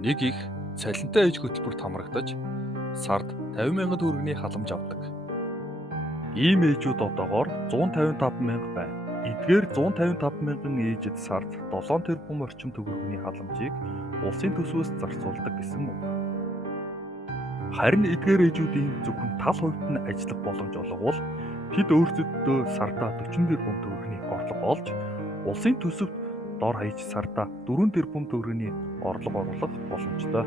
Нэг их цалинтай ээж хөтөлбөрт хамрагдаж сард 50,000 төгрөгийн халамж авдаг. Ийм ээжүүд одоогоор 155,000 байна. Эдгээр 155,000 ээжид сард 7 тэрбум орчим төгрөгийн халамжийг улсын төсвөөс зарцуулдаг гэсэн үг. Харин эдгээр ээжүүдийн зөвхөн тал хувьд нь ажиллах боломж олгвол тэд өөрсдөө сардаа 40 тэрбум төгрөгийн орлого олж улсын төсөвт дор хаяж сардаа 4 тэрбум төгрөгийн орлого оруулах боломжтой.